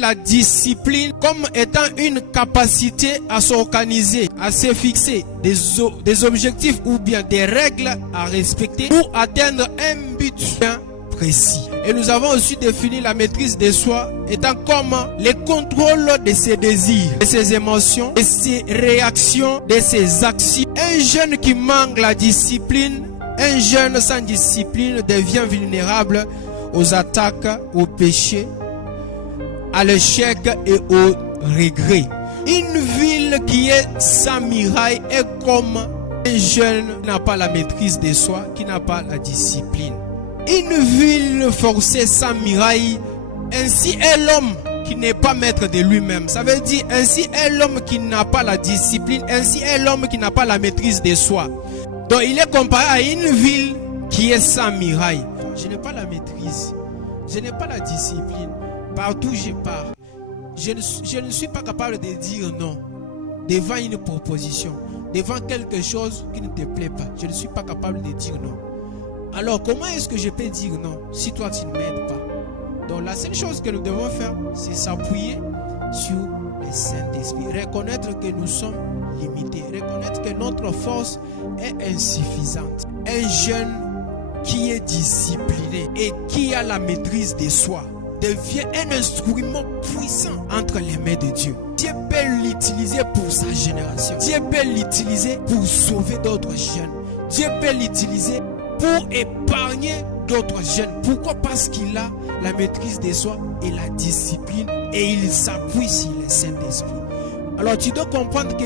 la discipline comme étant une capacité à s'organiser, à se fixer des objectifs ou bien des règles à respecter pour atteindre un but bien précis. Et nous avons aussi défini la maîtrise de soi étant comme le contrôle de ses désirs, de ses émotions, de ses réactions, de ses actions. Un jeune qui manque la discipline, un jeune sans discipline devient vulnérable aux attaques, aux péchés, à l'échec et au regret. Une ville qui est sans muraille est comme un jeune qui n'a pas la maîtrise de soi, qui n'a pas la discipline. Une ville forcée sans muraille, ainsi est l'homme qui n'est pas maître de lui-même. Ça veut dire, ainsi est l'homme qui n'a pas la discipline, ainsi est l'homme qui n'a pas la maîtrise de soi. Donc il est comparé à une ville qui est sans muraille. Je n'ai pas la maîtrise, je n'ai pas la discipline. Partout où je pars, je ne suis pas capable de dire non devant une proposition, devant quelque chose qui ne te plaît pas. Je ne suis pas capable de dire non. Alors comment est-ce que je peux dire non si toi tu ne m'aides pas? Donc la seule chose que nous devons faire, c'est s'appuyer sur le Saint-Esprit. Reconnaître que nous sommes limités. Reconnaître que notre force est insuffisante. Un jeune qui est discipliné et qui a la maîtrise de soi devient un instrument puissant entre les mains de Dieu. Dieu peut l'utiliser pour sa génération. Dieu peut l'utiliser pour sauver d'autres jeunes. Dieu peut l'utiliser pour épargner d'autres jeunes. Pourquoi? Parce qu'il a la maîtrise de soi et la discipline et il s'appuie sur le Saint-Esprit. Alors tu dois comprendre que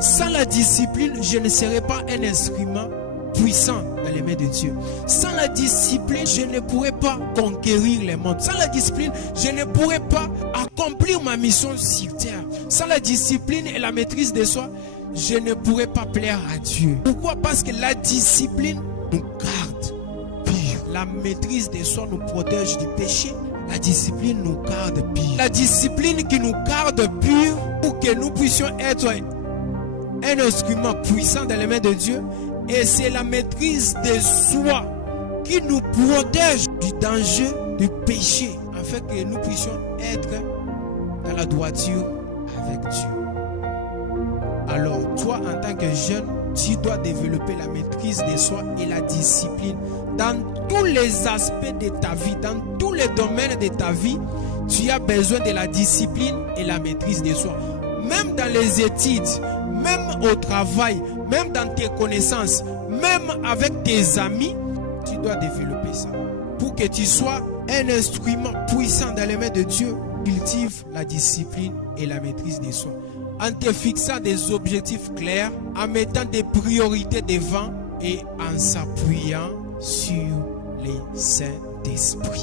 sans la discipline, je ne serai pas un instrument puissant dans les mains de Dieu. Sans la discipline, je ne pourrais pas conquérir les mondes. Sans la discipline, je ne pourrais pas accomplir ma mission sur terre. Sans la discipline et la maîtrise de soi, je ne pourrais pas plaire à Dieu. Pourquoi? Parce que la discipline nous garde purs. La maîtrise de soi nous protège du péché. La discipline nous garde purs. La discipline qui nous garde purs pour que nous puissions être un instrument puissant dans les mains de Dieu. Et c'est la maîtrise de soi qui nous protège du danger, du péché, afin que nous puissions être dans la droiture avec Dieu. Alors, toi, en tant que jeune, tu dois développer la maîtrise de soi et la discipline dans tous les aspects de ta vie, dans tous les domaines de ta vie. Tu as besoin de la discipline et la maîtrise de soi. Même dans les études, même au travail, même dans tes connaissances, même avec tes amis, tu dois développer ça. Pour que tu sois un instrument puissant dans les mains de Dieu, cultive la discipline et la maîtrise de soi. En te fixant des objectifs clairs, en mettant des priorités devant et en s'appuyant sur les Saint-Esprit.